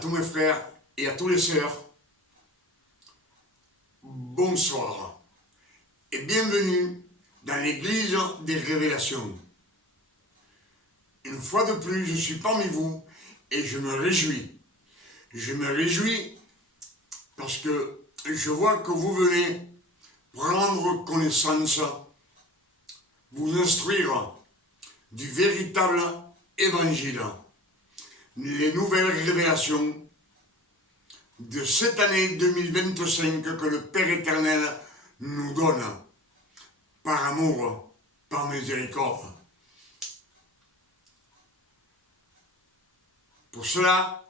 tous mes frères et à tous les sœurs, bonsoir et bienvenue dans l'église des révélations. Une fois de plus, je suis parmi vous et je me réjouis. Je me réjouis parce que je vois que vous venez prendre connaissance, vous instruire du véritable évangile, les nouvelles révélations de cette année 2025 que le Père éternel nous donne, par amour, par miséricorde. Pour cela,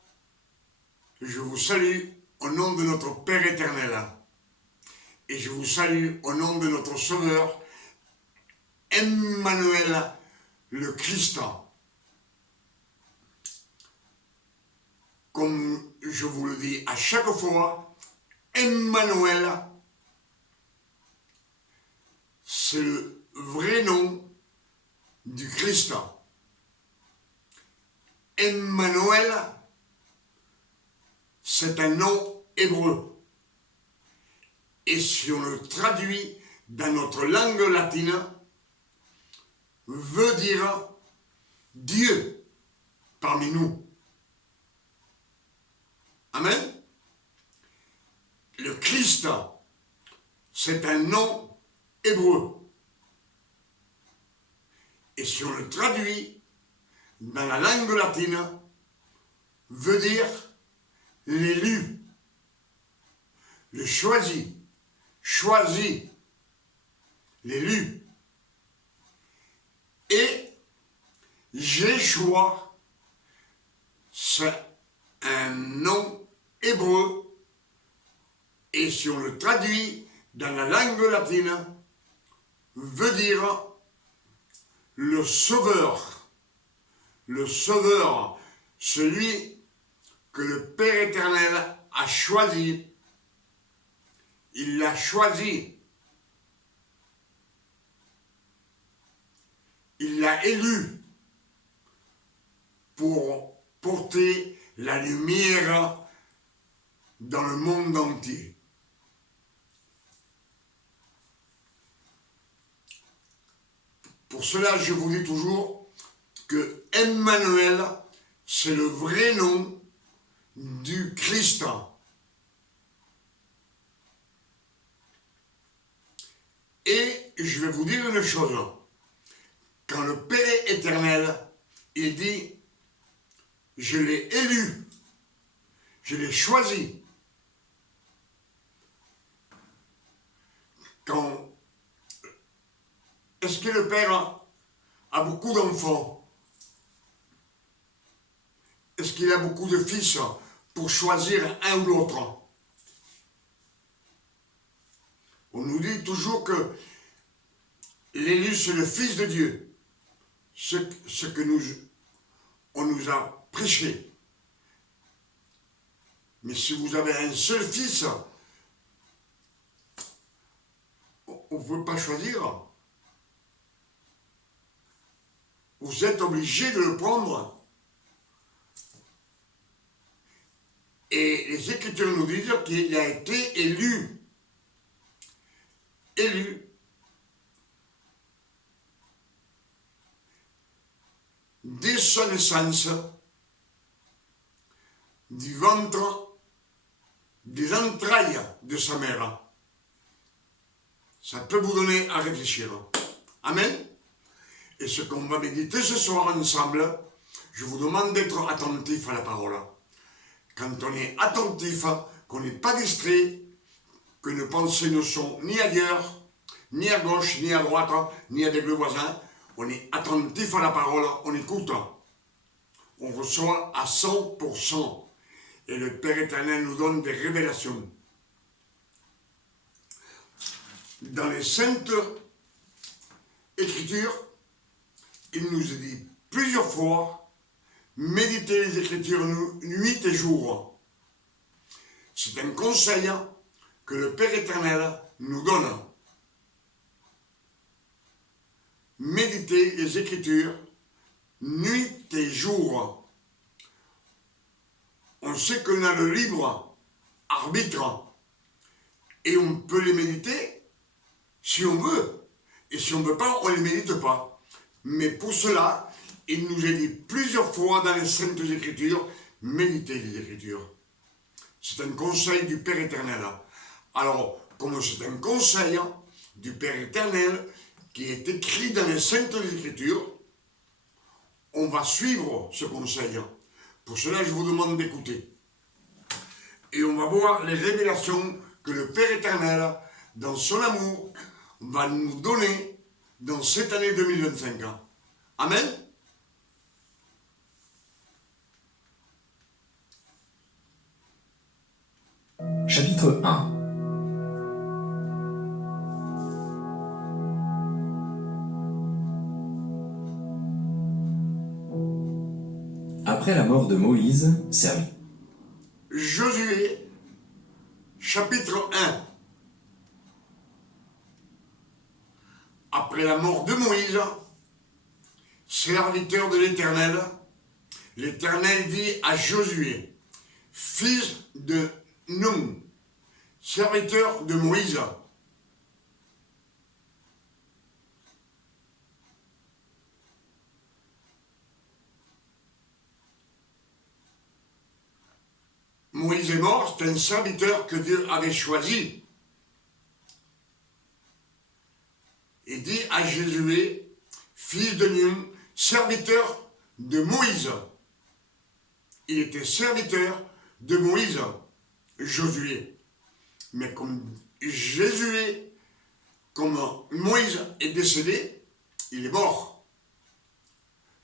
je vous salue au nom de notre Père éternel et je vous salue au nom de notre Sauveur, Emmanuel, le Christ. Comme je vous le dis à chaque fois, Emmanuel, c'est le vrai nom du Christ. Emmanuel, c'est un nom hébreu. Et si on le traduit dans notre langue latine, veut dire Dieu parmi nous. Amen. Le Christ, c'est un nom hébreu. Et si on le traduit dans la langue latine, veut dire l'élu, le choisi, l'élu. Et Jéchoua, c'est un nom hébreu, et si on le traduit dans la langue latine, veut dire le sauveur, celui que le Père éternel a choisi. Il l'a choisi. Il l'a élu pour porter la lumière dans le monde entier. Pour cela, je vous dis toujours que Emmanuel, c'est le vrai nom du Christ. Et je vais vous dire une chose. Quand le Père éternel, il dit, je l'ai élu, je l'ai choisi. Est-ce que le Père a beaucoup d'enfants? Est-ce qu'il a beaucoup de fils pour choisir un ou l'autre? On nous dit toujours que l'élu, c'est le Fils de Dieu. Ce que on nous a prêché. Mais si vous avez un seul fils, on ne peut pas choisir. Vous êtes obligé de le prendre. Et les Écritures nous disent qu'il a été élu. Dès sa naissance, du ventre, des entrailles de sa mère. Ça peut vous donner à réfléchir. Amen. Et ce qu'on va méditer ce soir ensemble, je vous demande d'être attentif à la parole. Quand on est attentif, qu'on n'est pas distrait, que nos pensées ne sont ni ailleurs, ni à gauche, ni à droite, ni avec le voisin, on est attentif à la parole, on écoute. On reçoit à 100%. Et le Père éternel nous donne des révélations. Dans les Saintes Écritures, il nous dit plusieurs fois, méditez les Écritures nuit et jour. C'est un conseil que le Père éternel nous donne. Méditez les Écritures nuit et jour. on sait qu'on a le libre arbitre et on peut les méditer si on veut. Et si on ne veut pas, on ne les médite pas. Mais pour cela, il nous est dit plusieurs fois dans les Saintes Écritures, méditez les Écritures. C'est un conseil du Père éternel. Alors, comme c'est un conseil du Père éternel qui est écrit dans les Saintes Écritures, on va suivre ce conseil. Pour cela, je vous demande d'écouter. Et on va voir les révélations que le Père éternel, dans son amour, va nous donner dans cette année 2025. Amen. Chapitre 1. Après la mort de Moïse, servi. Josué, chapitre 1. Après la mort de Moïse, serviteur de l'Éternel, l'Éternel dit à Josué, fils de Nun, serviteur de Moïse, Moïse est mort, c'est un serviteur que Dieu avait choisi. Il dit à Josué, fils de Nun, serviteur de Moïse. Il était serviteur de Moïse, Josué. Mais comme Josué, comme Moïse est décédé, il est mort.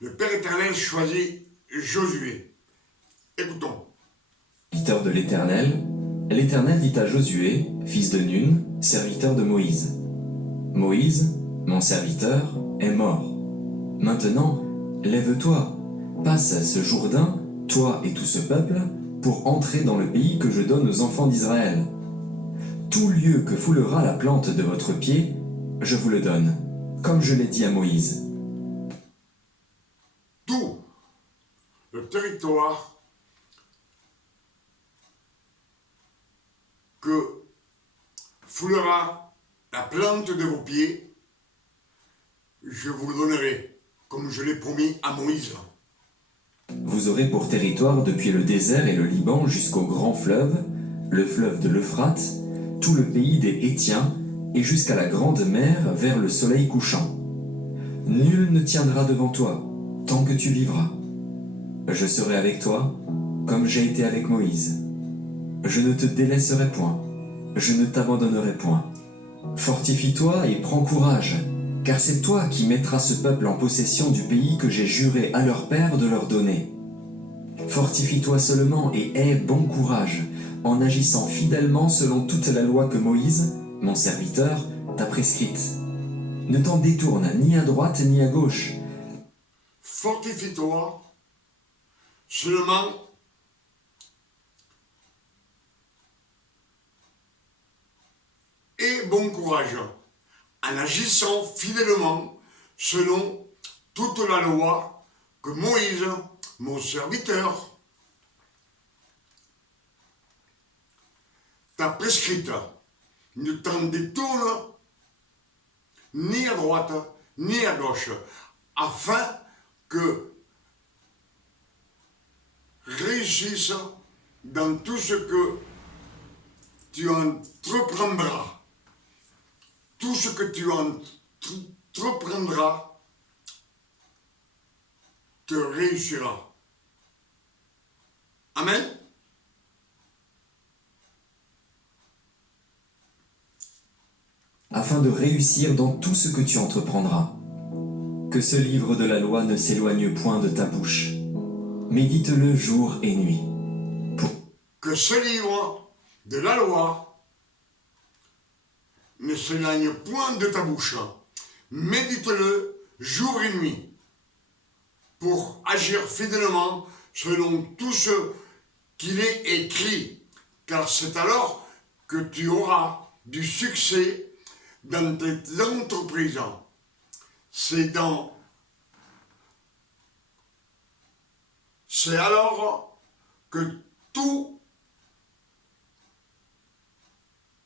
Le Père éternel choisit Josué. Écoutons. Serviteur de l'Éternel dit à Josué, fils de Nun, serviteur de Moïse. Moïse, mon serviteur, est mort. Maintenant, lève-toi, passe ce Jourdain, toi et tout ce peuple, pour entrer dans le pays que je donne aux enfants d'Israël. Tout lieu que foulera la plante de votre pied, je vous le donne, comme je l'ai dit à Moïse. Tout le territoire que foulera la plante de vos pieds, je vous le donnerai, comme je l'ai promis à Moïse. Vous aurez pour territoire depuis le désert et le Liban jusqu'au grand fleuve, le fleuve de l'Euphrate, tout le pays des Hétiens, et jusqu'à la grande mer vers le soleil couchant. Nul ne tiendra devant toi, tant que tu vivras. Je serai avec toi, comme j'ai été avec Moïse. Je ne te délaisserai point, je ne t'abandonnerai point. Fortifie-toi et prends courage, car c'est toi qui mettras ce peuple en possession du pays que j'ai juré à leur père de leur donner. Fortifie-toi seulement et aie bon courage, en agissant fidèlement selon toute la loi que Moïse, mon serviteur, t'a prescrite. Ne t'en détourne ni à droite ni à gauche. Fortifie-toi seulement et bon courage, en agissant fidèlement selon toute la loi que Moïse, mon serviteur, t'a prescrite. Ne t'en détourne ni à droite ni à gauche, afin que réussisse dans tout ce que tu entreprendras. Tout ce que tu entreprendras te réussira. Amen. Afin de réussir dans tout ce que tu entreprendras. Que ce livre de la loi ne s'éloigne point de ta bouche. Médite-le jour et nuit. Que ce livre de la loi ne s'éloigne point de ta bouche. Médite-le jour et nuit pour agir fidèlement selon tout ce qu'il est écrit, car c'est alors que tu auras du succès dans tes entreprises. C'est alors que tout,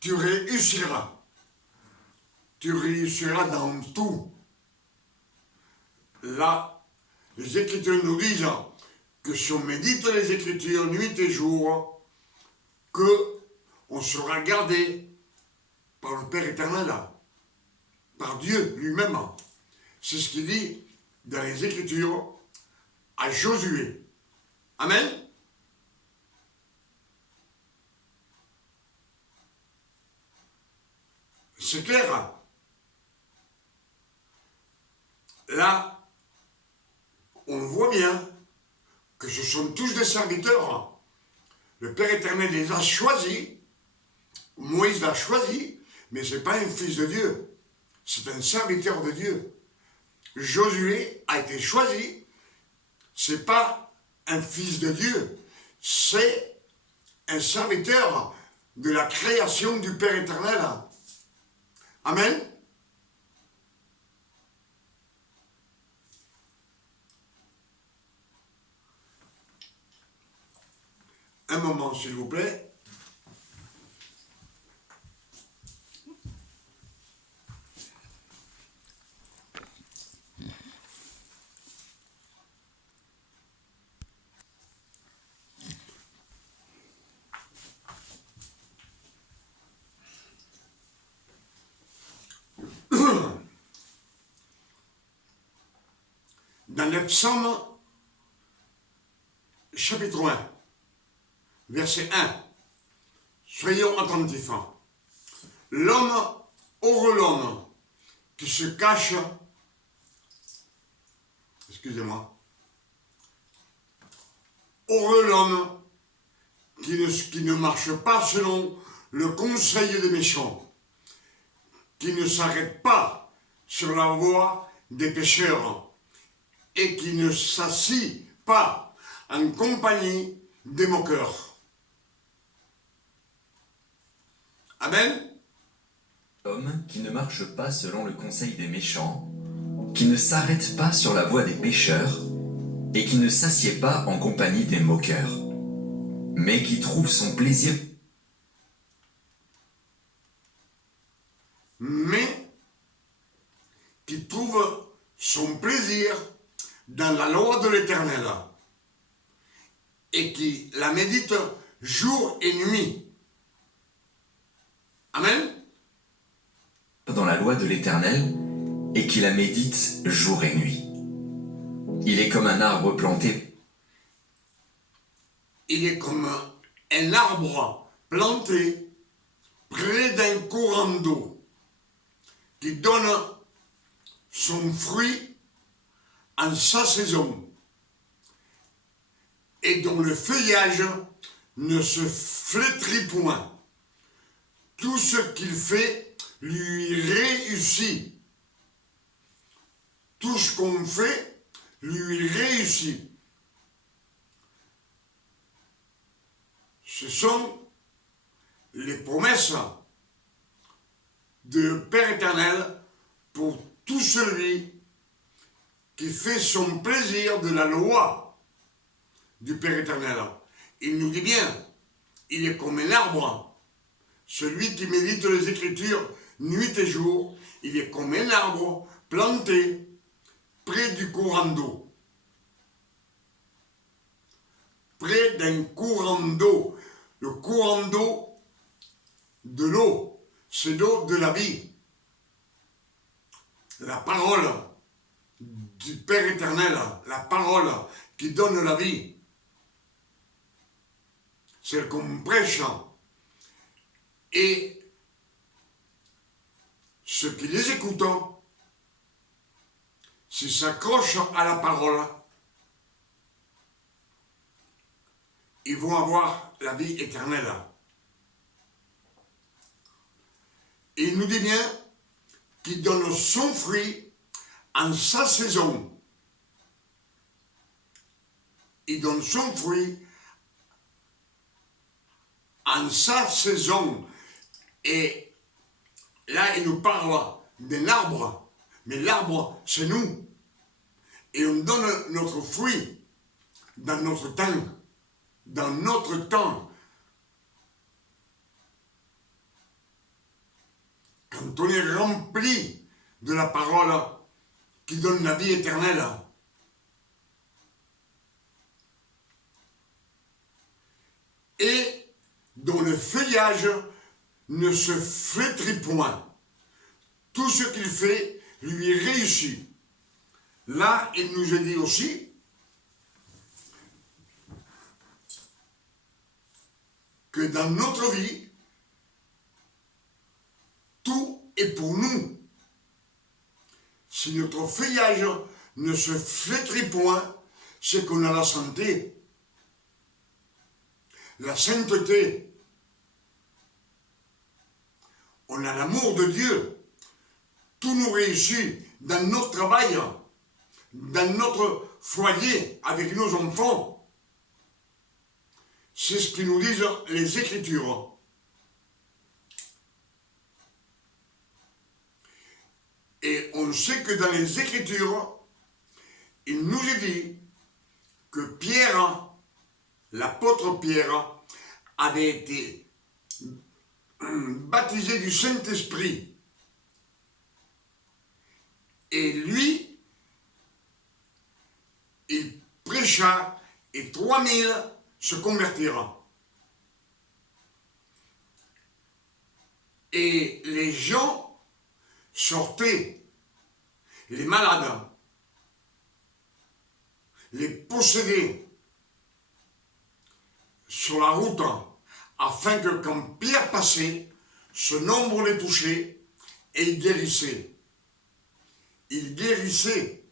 tu réussiras. Tu réussiras dans tout. Là, les Écritures nous disent que si on médite les Écritures nuit et jour, qu'on sera gardé par le Père éternel, par Dieu lui-même. C'est ce qu'il dit dans les Écritures à Josué. Amen. C'est clair. Là, on voit bien que ce sont tous des serviteurs. Le Père éternel les a choisis. Moïse l'a choisi, mais ce n'est pas un fils de Dieu. C'est un serviteur de Dieu. Josué a été choisi. Ce n'est pas un fils de Dieu. C'est un serviteur de la création du Père éternel. Amen. Un moment, s'il vous plaît. Dans le psaume, chapitre 1, verset 1, soyons attentifs. L'homme, heureux l'homme, qui se cache, excusez-moi, heureux l'homme qui ne marche pas selon le conseil des méchants, qui ne s'arrête pas sur la voie des pécheurs, et qui ne s'assit pas en compagnie des moqueurs. Amen. L'homme qui ne marche pas selon le conseil des méchants, qui ne s'arrête pas sur la voie des pécheurs, et qui ne s'assied pas en compagnie des moqueurs, mais qui trouve son plaisir. Mais qui trouve son plaisir dans la loi de l'Éternel et qui la médite jour et nuit. Amen. Dans la loi de l'Éternel, et qui la médite jour et nuit. Il est comme un arbre planté. Il est comme un arbre planté près d'un courant d'eau qui donne son fruit en sa saison et dont le feuillage ne se flétrit point. Tout ce qu'il fait lui réussit. Tout ce qu'on fait lui réussit. Ce sont les promesses de Père éternel pour tout celui qui fait son plaisir de la loi du Père éternel. Il nous dit bien, il est comme un arbre. Celui qui médite les Écritures nuit et jour, il est comme un arbre planté près du courant d'eau. Près d'un courant d'eau. Le courant d'eau, de l'eau, c'est l'eau de la vie. La parole du Père éternel, la parole qui donne la vie. Celle qu'on prêche. Et ceux qui les écoutent, s'ils s'accrochent à la parole, ils vont avoir la vie éternelle. Et il nous dit bien qu'il donne son fruit en sa saison. Il donne son fruit en sa saison. Et là, il nous parle d'un arbre. Mais l'arbre, c'est nous. Et on donne notre fruit dans notre temps. dans notre temps, quand on est rempli de la parole qui donne la vie éternelle, et dont le feuillage ne se flétrit point. Tout ce qu'il fait lui réussit. Là, il nous est dit aussi que dans notre vie, tout est pour nous. Si notre feuillage ne se flétrit point, c'est qu'on a la santé, la sainteté, on a l'amour de Dieu, tout nous réussit dans notre travail, dans notre foyer, avec nos enfants. C'est ce que nous disent les Écritures. Et on sait que dans les Écritures, il nous est dit que Pierre, l'apôtre Pierre, avait été baptisé du Saint-Esprit. Et lui, il prêcha et 3000 se convertiront. Et les gens sortaient, les malades, les possédés sur la route, afin que quand Pierre passait, ce nombre les touchait et il guérissait. Il guérissait.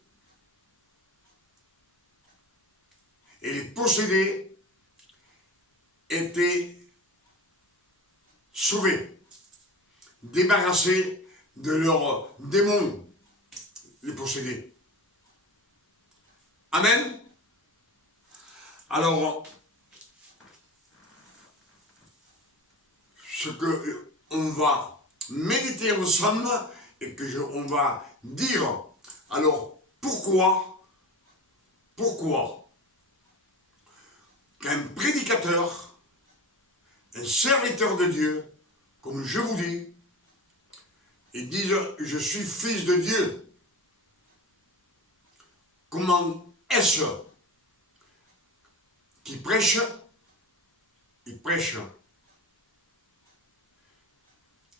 Et les possédés étaient sauvés, débarrassés de leurs démons, les possédés. Amen. Alors, ce que on va méditer ensemble et que on va dire, alors pourquoi qu'un prédicateur, un serviteur de Dieu, comme je vous dis, ils disent je suis fils de Dieu. Comment est-ce qu'ils prêchent? Ils prêchent.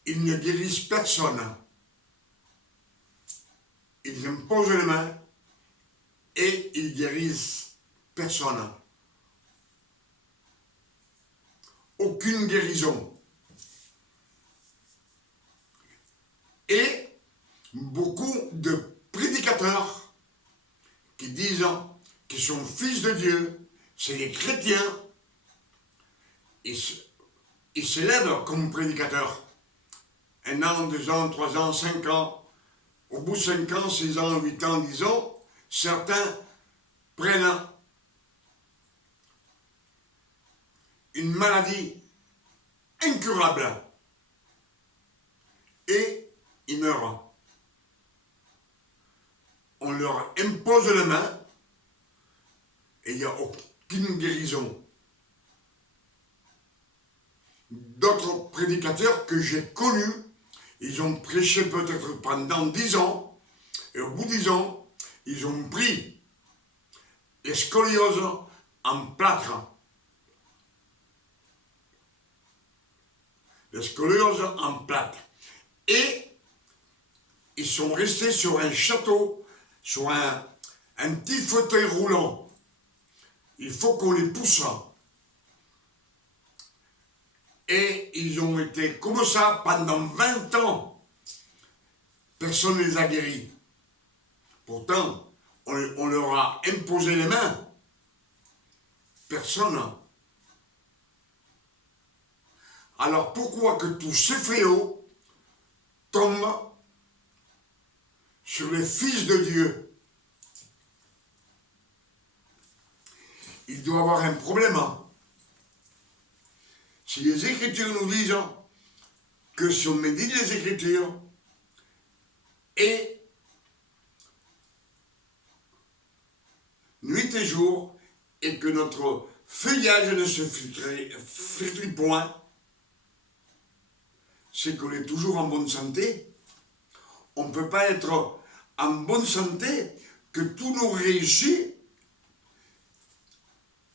Ils ne guérissent personne. Ils imposent les mains et ils guérissent personne. Aucune guérison. Et beaucoup de prédicateurs qui disent qu'ils sont fils de Dieu, c'est les chrétiens, ils s'élèvent comme prédicateurs. 1 an, 2 ans, 3 ans, 5 ans. Au bout de 5 ans, 6 ans, 8 ans, 10 ans, certains prennent une maladie incurable et ils meurent. On leur impose les mains et il n'y a aucune guérison. D'autres prédicateurs que j'ai connus, ils ont prêché peut-être pendant 10 ans, et au bout de 10 ans, ils ont pris les scolioses en plâtre. Les scolioses en plâtre. Et ils sont restés sur un château, sur un petit fauteuil roulant. Il faut qu'on les pousse. Et ils ont été comme ça pendant 20 ans. Personne ne les a guéris. Pourtant, on leur a imposé les mains. Personne. Alors pourquoi que tous ces fléaux tombent sur les fils de Dieu? Il doit y avoir un problème. Si les Écritures nous disent que si on médite les Écritures et nuit et jour, et que notre feuillage ne se flétrit point, c'est qu'on est toujours en bonne santé. On ne peut pas être en bonne santé, que tout nous réussit,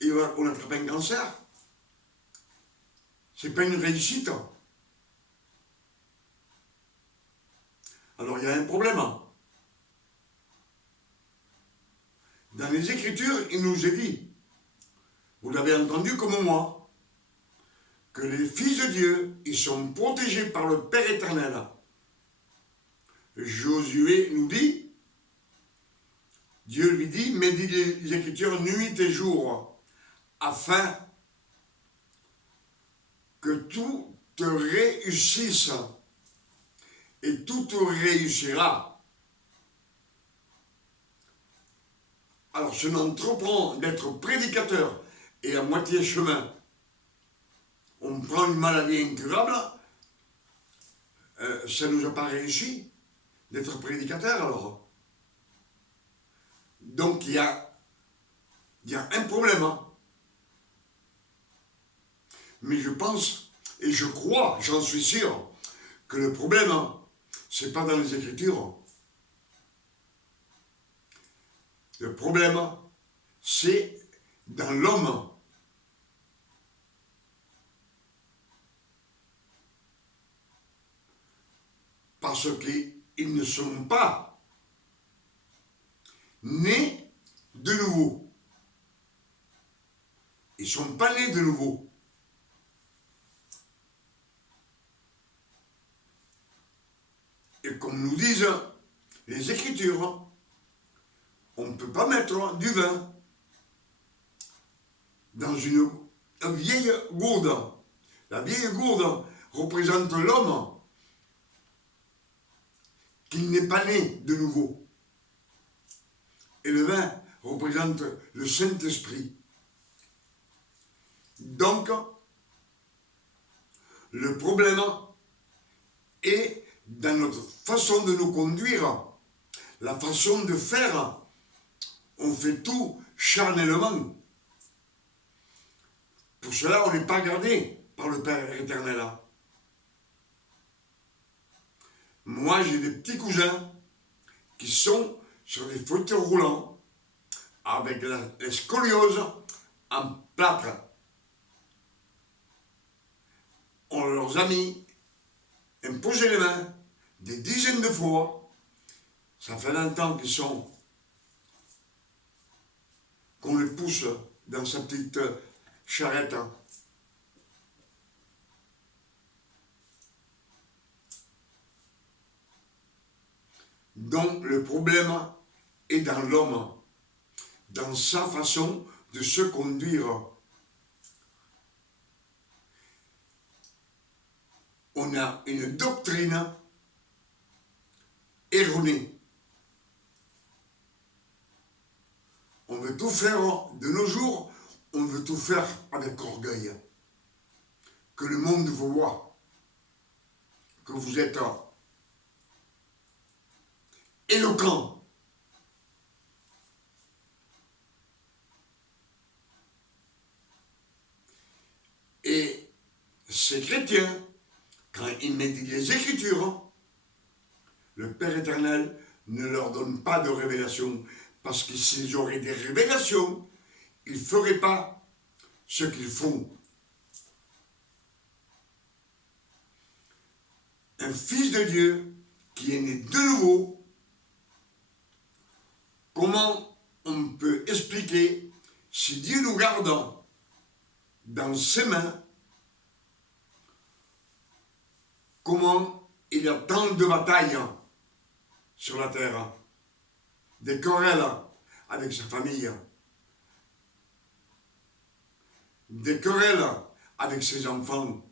et on attrape un cancer. C'est pas une réussite. Alors il y a un problème. Dans les Écritures, il nous est dit, vous l'avez entendu comme moi, que les fils de Dieu, ils sont protégés par le Père éternel. Josué nous dit, Dieu lui dit, médite les Écritures nuit et jour, afin que tout te réussisse, et tout te réussira. Alors, je n'entreprends d'être prédicateur et à moitié chemin, on prend une maladie incurable, ça ne nous a pas réussi d'être prédicateur alors. Donc, il y a un problème. Mais je pense, et je crois, j'en suis sûr, que le problème, c'est pas dans les Écritures. Le problème, c'est dans l'homme. Parce qu'ils ne sont pas nés de nouveau. Ils ne sont pas nés de nouveau. Et comme nous disent les Écritures, on ne peut pas mettre du vin dans une vieille gourde. La vieille gourde représente l'homme qui n'est pas né de nouveau. Et le vin représente le Saint-Esprit. Donc, le problème est dans notre façon de nous conduire, la façon de faire. On fait tout charnellement. Pour cela, on n'est pas gardé par le Père éternel. Moi, j'ai des petits cousins qui sont sur des fauteuils roulants avec la scoliose en plâtre. On leur a mis imposé les mains des dizaines de fois. Ça fait longtemps qu'on les pousse dans sa petite charrette. Donc le problème est dans l'homme, dans sa façon de se conduire. On a une doctrine erronée. On veut tout faire, de nos jours, on veut tout faire avec orgueil. Que le monde vous voit, que vous êtes éloquent. Et ces chrétiens, quand ils méditent les Écritures, le Père éternel ne leur donne pas de révélation, parce que s'ils auraient des révélations, ils ne feraient pas ce qu'ils font. Un fils de Dieu qui est né de nouveau, comment on peut expliquer, si Dieu nous garde dans ses mains, comment il y a tant de batailles sur la terre, des querelles avec sa famille, des querelles avec ses enfants,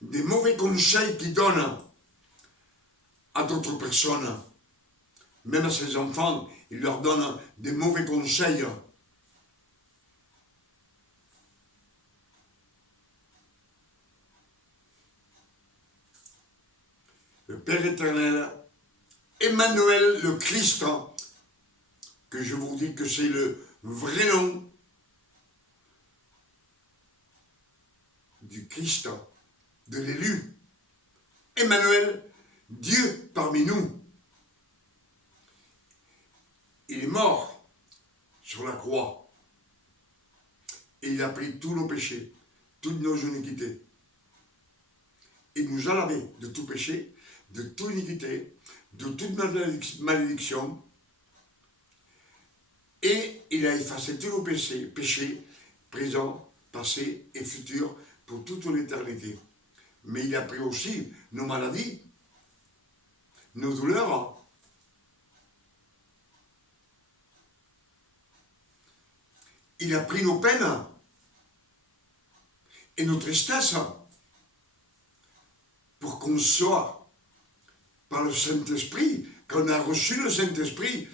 des mauvais conseils qu'il donne à d'autres personnes, même à ses enfants, il leur donne des mauvais conseils. Le Père éternel, Emmanuel le Christ, que je vous dis que c'est le vrai nom du Christ, de l'élu. Emmanuel, Dieu parmi nous. Il est mort sur la croix et il a pris tous nos péchés, toutes nos iniquités. Il nous a lavés de tout péché, de toute iniquité, de toute malédiction, et il a effacé tous nos péchés présents, passés et futurs pour toute l'éternité. Mais il a pris aussi nos maladies, nos douleurs. Il a pris nos peines et nos tristesses pour qu'on soit par le Saint-Esprit, quand on a reçu le Saint-Esprit,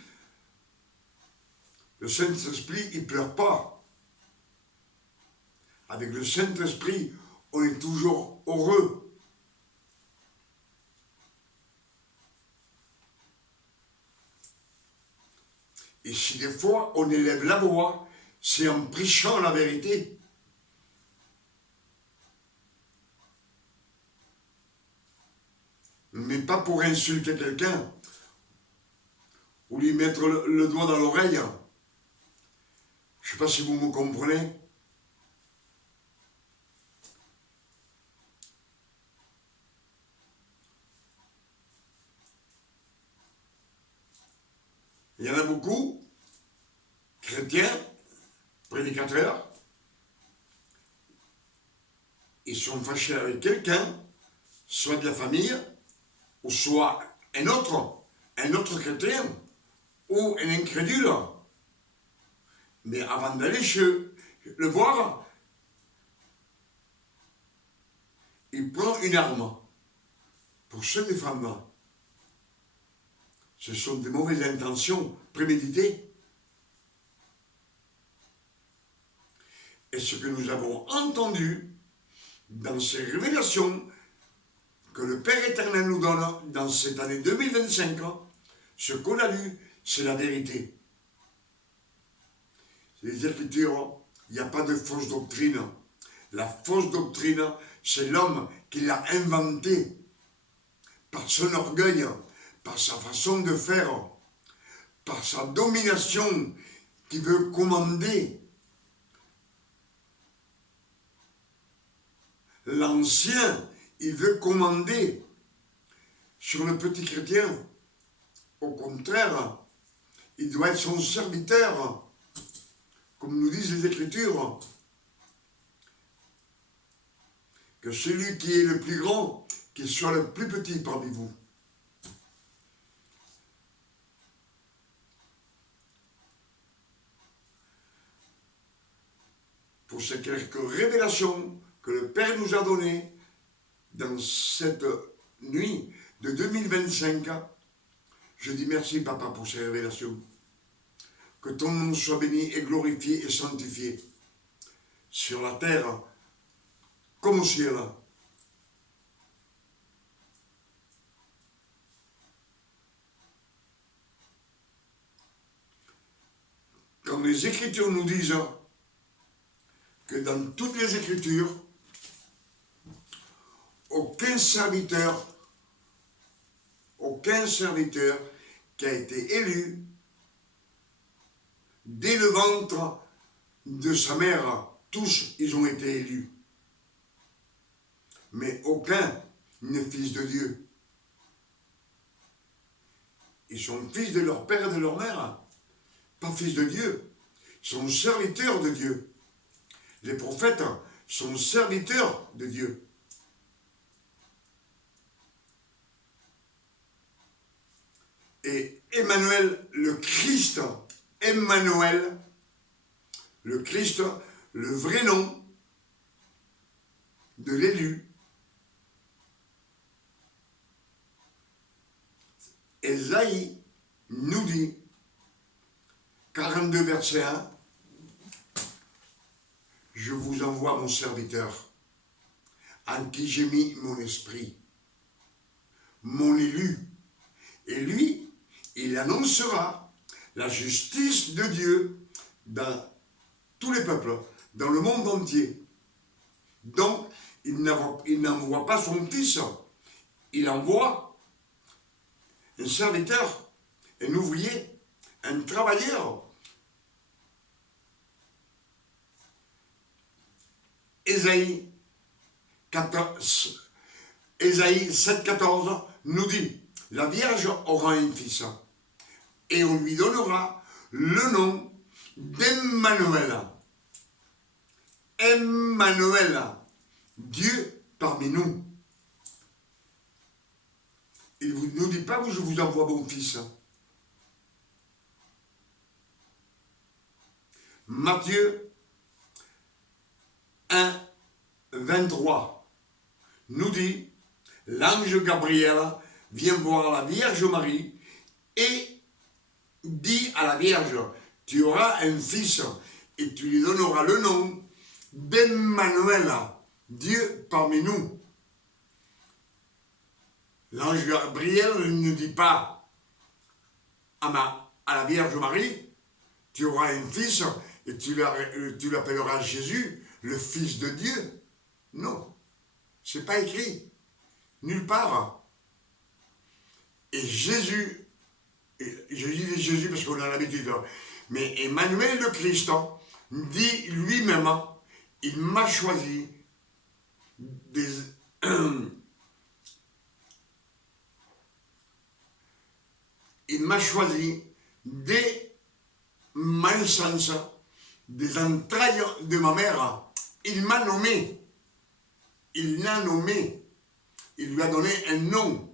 il ne pleure pas. Avec le Saint-Esprit, on est toujours heureux. Et si des fois on élève la voix, c'est en prêchant la vérité. Mais pas pour insulter quelqu'un ou lui mettre le doigt dans l'oreille. Je ne sais pas si vous me comprenez. Il y en a beaucoup, chrétiens, prédicateurs, ils sont fâchés avec quelqu'un, soit de la famille, ou soit un autre chrétien, ou un incrédule. Mais avant d'aller chez le voir, il prend une arme pour se défendre. Ce sont des mauvaises intentions préméditées. Et ce que nous avons entendu dans ces révélations que le Père éternel nous donne dans cette année 2025, ce qu'on a lu, c'est la vérité. Les Écritures, il n'y a pas de fausse doctrine. La fausse doctrine, c'est l'homme qui l'a inventée par son orgueil, par sa façon de faire, par sa domination qui veut commander. L'ancien, il veut commander sur le petit chrétien. Au contraire, il doit être son serviteur, comme nous disent les Écritures. Que celui qui est le plus grand, qu'il soit le plus petit parmi vous. Pour ces quelques révélations que le Père nous a données dans cette nuit de 2025, je dis merci, Papa, pour ces révélations. Que ton nom soit béni et glorifié et sanctifié sur la terre comme au ciel. Quand les Écritures nous disent que dans toutes les Écritures, aucun serviteur qui a été élu dès le ventre de sa mère, tous ils ont été élus. Mais aucun n'est fils de Dieu. Ils sont fils de leur père et de leur mère, pas fils de Dieu. Ils sont serviteurs de Dieu. Les prophètes sont serviteurs de Dieu. Et Emmanuel, le Christ, Emmanuel, le Christ, le vrai nom de l'élu, Ésaïe nous dit, 42 verset 1, « Je vous envoie mon serviteur, en qui j'ai mis mon esprit, mon élu, et lui, il annoncera la justice de Dieu dans tous les peuples, dans le monde entier. Donc, il n'envoie pas son fils, il envoie un serviteur, un ouvrier, un travailleur. Ésaïe 7,14 nous dit, la Vierge aura un fils et on lui donnera le nom d'Emmanuel. Emmanuel, Dieu parmi nous. Il ne nous dit pas, je vous envoie mon fils. Matthieu 1, 23 nous dit, l'ange Gabriel vient voir la Vierge Marie et dit à la Vierge, tu auras un fils et tu lui donneras le nom d'Emmanuel, Dieu parmi nous. L'ange Gabriel ne dit pas à la Vierge Marie, tu auras un fils et tu l'appelleras Jésus, le Fils de Dieu. Non, c'est pas écrit, nulle part. Et Jésus, je dis Jésus parce qu'on a l'habitude, mais Emmanuel le Christ dit lui-même, il m'a choisi il m'a choisi dès ma naissance, des entrailles de ma mère. Il m'a nommé. Il l'a nommé. Il lui a donné un nom.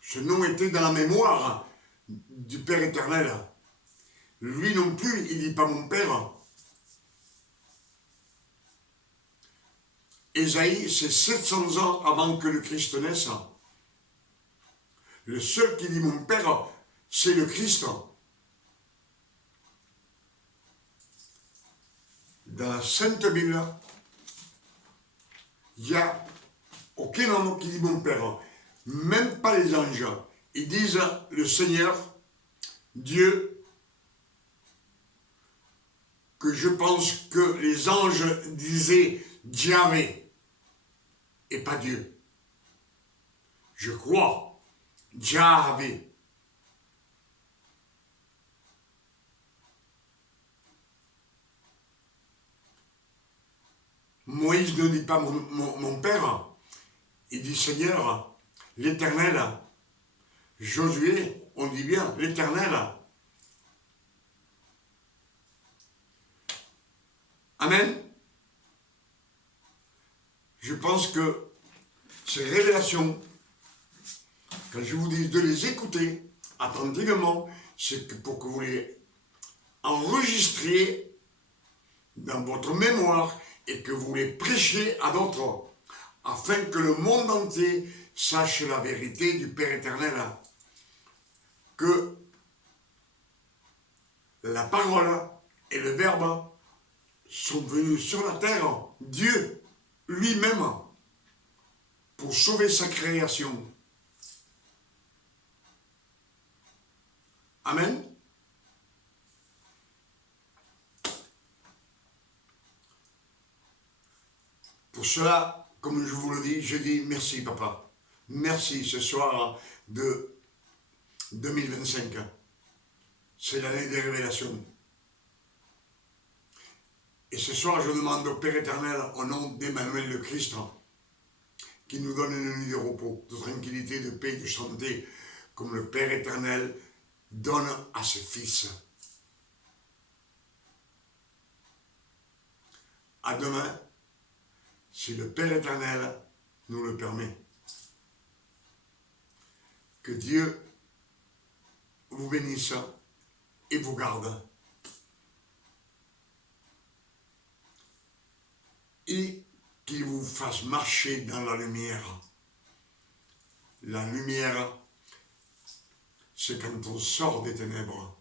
Ce nom était dans la mémoire du Père éternel. Lui non plus, il ne dit pas mon Père. Ésaïe, c'est 700 ans avant que le Christ naisse. Le seul qui dit mon Père, c'est le Christ. Dans la Sainte Bible, il n'y a aucun homme qui dit mon Père, même pas les anges. Ils disent le Seigneur, Dieu, que je pense que les anges disaient Yahvé et pas Dieu. Je crois, Yahvé. Moïse ne dit pas mon Père, il dit Seigneur, l'Éternel. Josué, on dit bien l'Éternel. Amen. Je pense que ces révélations, quand je vous dis de les écouter attentivement, c'est pour que vous les enregistriez dans votre mémoire et que vous les prêchiez à d'autres, afin que le monde entier sache la vérité du Père éternel, que la parole et le Verbe sont venus sur la terre, Dieu lui-même, pour sauver sa création. Amen. Pour cela, comme je vous le dis, je dis merci papa. Merci ce soir de 2025. C'est l'année des révélations. Et ce soir, je demande au Père éternel, au nom d'Emmanuel le Christ, qui nous donne une nuit de repos, de tranquillité, de paix, de santé, comme le Père éternel donne à ses fils. À demain, si le Père éternel nous le permet. Que Dieu vous bénisse et vous garde. Et qu'il vous fasse marcher dans la lumière. La lumière, c'est quand on sort des ténèbres.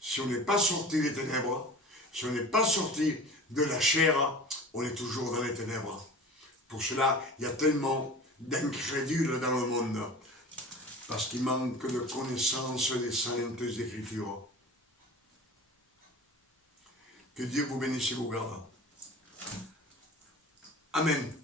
Si on n'est pas sorti des ténèbres, si on n'est pas sorti de la chair, on est toujours dans les ténèbres. Pour cela, il y a tellement d'incrédules dans le monde. parce qu'il manque de connaissance des saintes écritures. Que Dieu vous bénisse et vous garde. Amen.